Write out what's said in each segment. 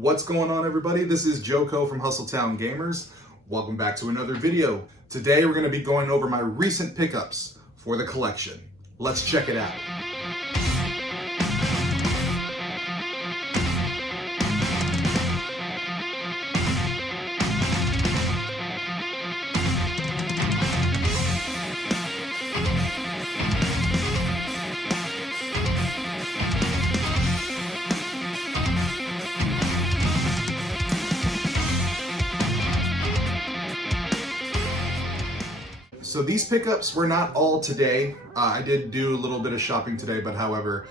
What's going on, everybody? This is JoCo from Hustletown Gamers. Welcome back to another video. Today we're going to be going over my recent pickups for the collection. Let's check it out. So these pickups were not all today. I did do a little bit of shopping today, but however,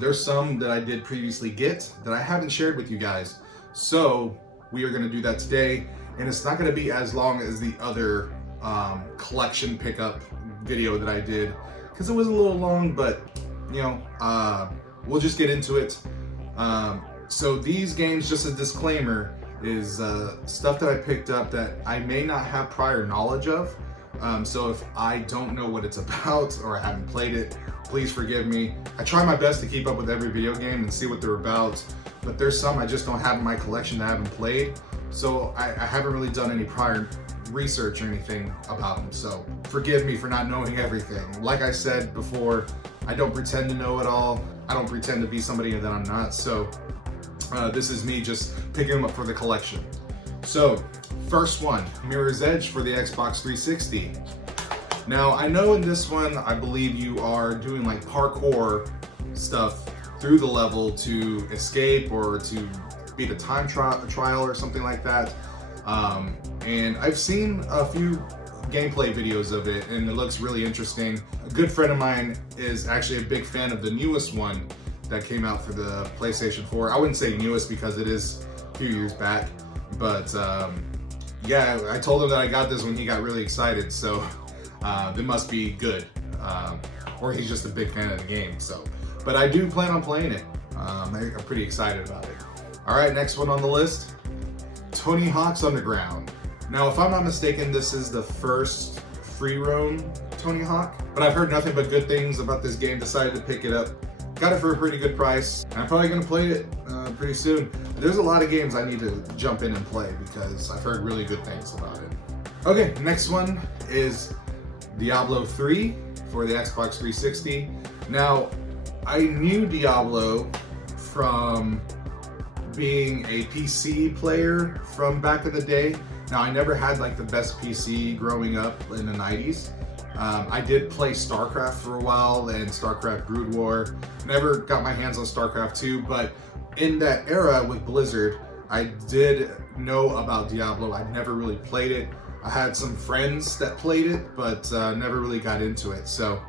there's some that I did previously get that I haven't shared with you guys. So we are going to do that today, and it's not going to be as long as the other collection pickup video that I did, because it was a little long, but you know, we'll just get into it. So these games, just a disclaimer, is stuff that I picked up that I may not have prior knowledge of. So if I don't know what it's about or I haven't played it, please forgive me. I try my best to keep up with every video game and see what they're about, but there's some I just don't have in my collection that I haven't played. So I haven't really done any prior research or anything about them. So forgive me for not knowing everything. Like I said before, I don't pretend to know it all. I don't pretend to be somebody that I'm not. So this is me just picking them up for the collection. So first one, Mirror's Edge for the Xbox 360. Now, I know in this one, I believe you are doing like parkour stuff through the level to escape or to beat a time trial or something like that. And I've seen a few gameplay videos of it, and it looks really interesting. A good friend of mine is actually a big fan of the newest one that came out for the PlayStation 4. I wouldn't say newest because it is a few years back, but yeah, I told him that I got this when he got really excited, so it must be good, or he's just a big fan of the game. So, but I do plan on playing it. I'm pretty excited about it. All right, next one on the list, Tony Hawk's Underground. Now, if I'm not mistaken, this is the first free roam Tony Hawk, but I've heard nothing but good things about this game. Decided to pick it up. Got it for a pretty good price. I'm probably gonna play it pretty soon. There's a lot of games I need to jump in and play because I've heard really good things about it. Okay, next one is Diablo 3 for the Xbox 360. Now, I knew Diablo from being a PC player from back in the day. Now, I never had like the best PC growing up in the 90s. I did play StarCraft for a while and StarCraft Brood War. Never got my hands on StarCraft 2, but in that era with Blizzard, I did know about Diablo. I'd never really played it. I had some friends that played it, but never really got into it. So,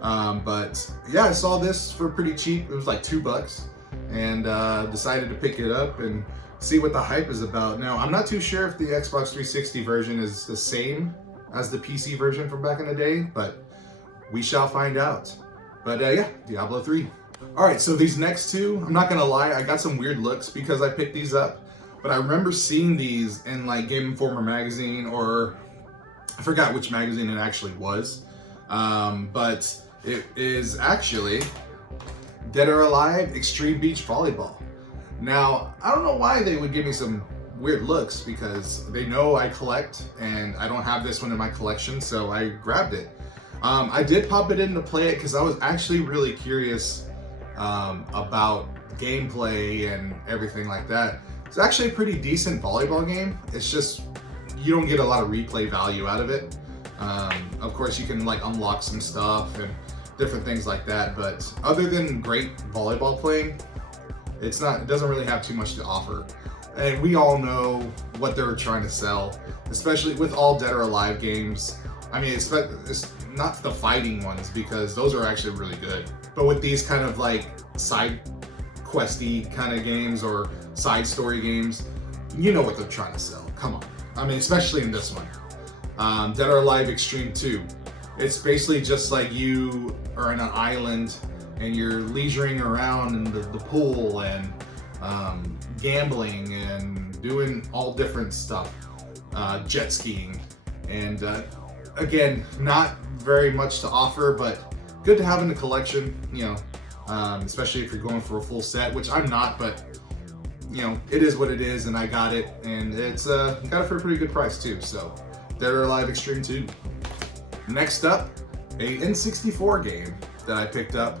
but yeah, I saw this for pretty cheap. It was like $2, and decided to pick it up and see what the hype is about. Now, I'm not too sure if the Xbox 360 version is the same as the PC version from back in the day, but we shall find out. But yeah, Diablo 3. All right, so these next two, I'm not gonna lie, I got some weird looks because I picked these up, but I remember seeing these in like Game Informer magazine, or I forgot which magazine it actually was, but it is actually Dead or Alive Extreme Beach Volleyball. Now, I don't know why they would give me some weird looks, because they know I collect and I don't have this one in my collection, so I grabbed it. I did pop it in to play it because I was actually really curious about gameplay and everything like that. It's actually a pretty decent volleyball game. It's just you don't get a lot of replay value out of it. Of course, you can like unlock some stuff and different things like that, but other than great volleyball playing, it doesn't really have too much to offer. And we all know what they were trying to sell, especially with all Dead or Alive games. I mean, it's not the fighting ones, because those are actually really good. But with these kind of like side questy kind of games or side story games, you know what they're trying to sell. Come on. I mean, especially in this one. Dead or Alive Extreme 2. It's basically just like you are in an island and you're leisuring around in the pool and gambling and doing all different stuff, jet skiing, and again, not very much to offer, but good to have in the collection, you know, especially if you're going for a full set, which I'm not, but you know, it is what it is, and I got it, and it's got it for a pretty good price too. So Dead or Alive Extreme 2. Next up, a N64 game that I picked up,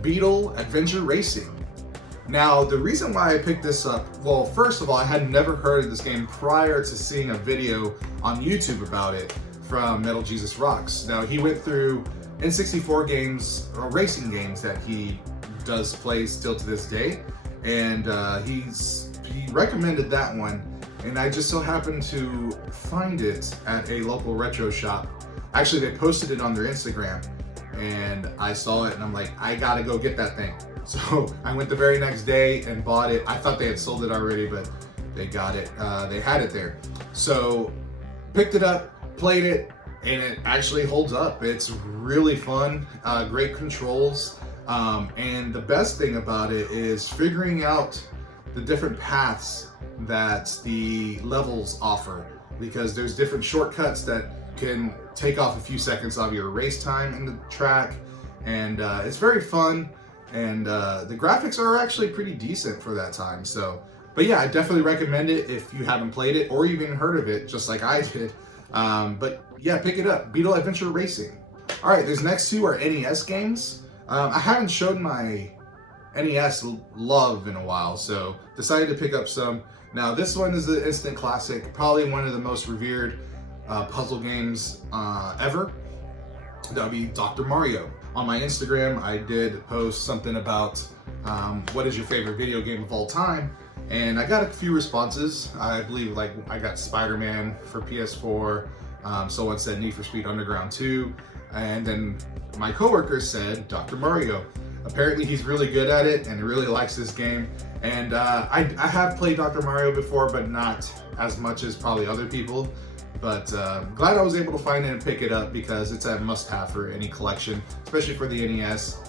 Beetle Adventure Racing. Now, the reason why I picked this up, well, first of all, I had never heard of this game prior to seeing a video on YouTube about it from Metal Jesus Rocks. Now, he went through N64 games, or racing games that he does play still to this day, and he recommended that one, and I just so happened to find it at a local retro shop. Actually, they posted it on their Instagram, and I saw it, and I'm like, I gotta go get that thing. So I went the very next day and bought it. I thought they had sold it already, but they got it. They had it there. So picked it up, played it, and it actually holds up. It's really fun, great controls. And the best thing about it is figuring out the different paths that the levels offer, because there's different shortcuts that can take off a few seconds of your race time in the track, and it's very fun, and the graphics are actually pretty decent for that time. So, but yeah, I definitely recommend it if you haven't played it or even heard of it, just like I did. But yeah, pick it up, Beetle Adventure Racing. All right, these next two are NES games. I haven't showed my NES love in a while, so decided to pick up some. Now, this one is an instant classic, probably one of the most revered puzzle games ever. That would be Dr. Mario. On my Instagram, I did post something about what is your favorite video game of all time, and I got a few responses. I believe like I got Spider-Man for PS4, someone said Need for Speed Underground 2, and then my coworker said Dr. Mario. Apparently he's really good at it and really likes this game, and I have played Dr. Mario before, but not as much as probably other people. But glad I was able to find it and pick it up, because it's a must-have for any collection, especially for the NES.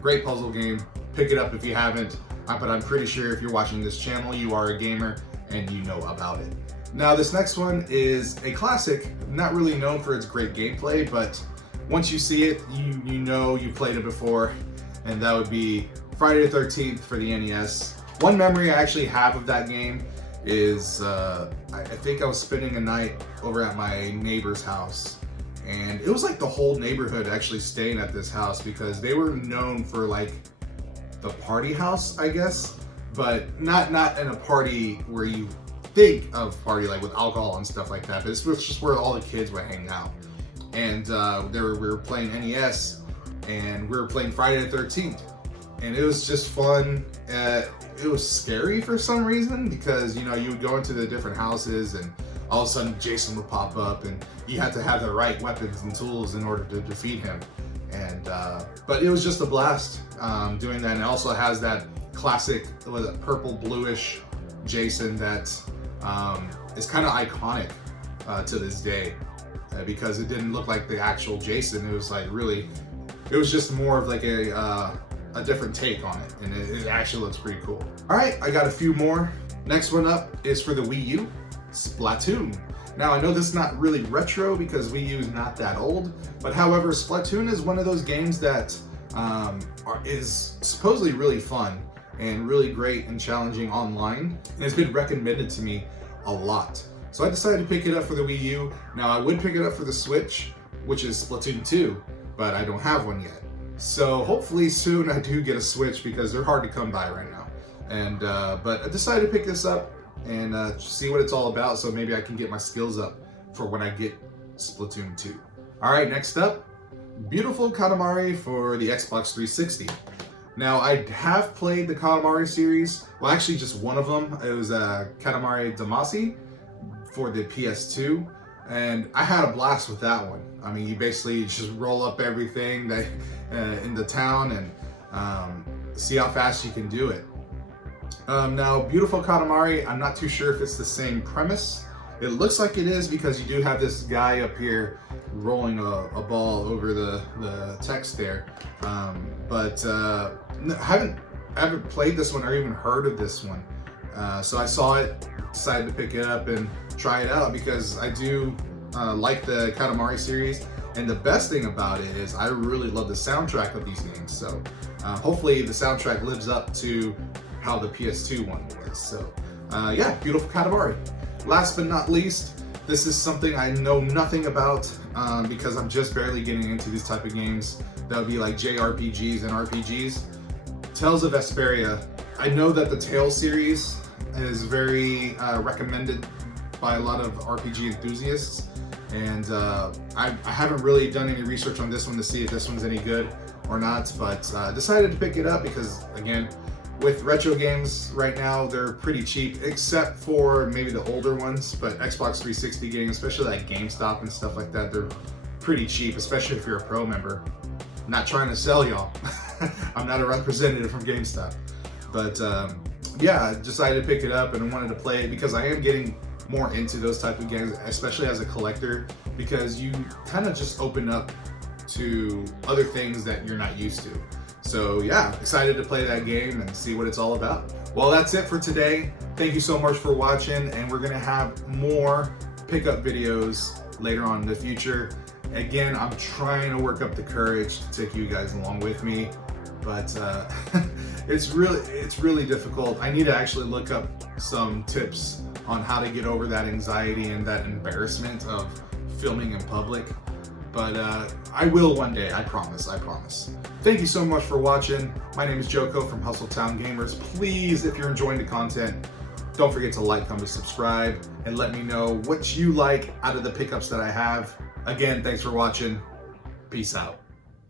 Great puzzle game. Pick it up if you haven't, but I'm pretty sure if you're watching this channel, you are a gamer and you know about it. Now, this next one is a classic, not really known for its great gameplay, but once you see it, you know you played it before, and that would be Friday the 13th for the NES. One memory I actually have of that game is I think I was spending a night over at my neighbor's house, and it was like the whole neighborhood actually staying at this house, because they were known for like the party house, I guess, but not in a party where you think of party like with alcohol and stuff like that, but it's just where all the kids would hang out. And we were playing NES, and we were playing Friday the 13th, and it was just fun. It was scary for some reason, because you know, you would go into the different houses and all of a sudden Jason would pop up, and you had to have the right weapons and tools in order to defeat him. And but it was just a blast doing that. And it also has that classic, was it purple bluish Jason that is kind of iconic to this day, because it didn't look like the actual Jason. It was like really, it was just more of like a different take on it, and it actually looks pretty cool. All right, I got a few more. Next one up is for the Wii U, Splatoon. Now, I know this is not really retro because Wii U is not that old, but however, Splatoon is one of those games that is supposedly really fun and really great and challenging online, and it's been recommended to me a lot. So I decided to pick it up for the Wii U. Now, I would pick it up for the Switch, which is Splatoon 2, but I don't have one yet. So hopefully soon I do get a Switch, because they're hard to come by right now. And but I decided to pick this up and see what it's all about, so maybe I can get my skills up for when I get Splatoon 2. All right, next up, Beautiful Calamari for the Xbox 360. Now, I have played the Calamari series. Well, actually just one of them. It was Katamari Damacy for the PS2. And I had a blast with that one. I mean, you basically just roll up everything that in the town and see how fast you can do it. Now, Beautiful Katamari, I'm not too sure if it's the same premise. It looks like it is, because you do have this guy up here rolling a ball over the text there. But I haven't played this one or even heard of this one. So I saw it, decided to pick it up and try it out, because I do like the Katamari series, and the best thing about it is I really love the soundtrack of these games. So hopefully the soundtrack lives up to how the PS2 one was. So yeah, beautiful calamari. Last but not least, this is something I know nothing about because I'm just barely getting into these type of games. That would be like JRPGs and RPGs. Tales of Vesperia. I know that the Tales series is very recommended by a lot of RPG enthusiasts, and I haven't really done any research on this one to see if this one's any good or not, but decided to pick it up because, again, with retro games right now, they're pretty cheap, except for maybe the older ones, but Xbox 360 games, especially like GameStop and stuff like that, they're pretty cheap, especially if you're a pro member. I'm not trying to sell y'all. I'm not a representative from GameStop. But yeah, I decided to pick it up and I wanted to play it because I am getting more into those type of games, especially as a collector, because you kind of just open up to other things that you're not used to. So yeah, excited to play that game and see what it's all about. Well, that's it for today. Thank you so much for watching, and we're gonna have more pickup videos later on in the future. Again, I'm trying to work up the courage to take you guys along with me, but it's really difficult. I need to actually look up some tips on how to get over that anxiety and that embarrassment of filming in public. But I will one day, I promise. Thank you so much for watching. My name is JoCo from Hustletown Gamers. Please, if you're enjoying the content, don't forget to like, comment, subscribe, and let me know what you like out of the pickups that I have. Again, thanks for watching. Peace out.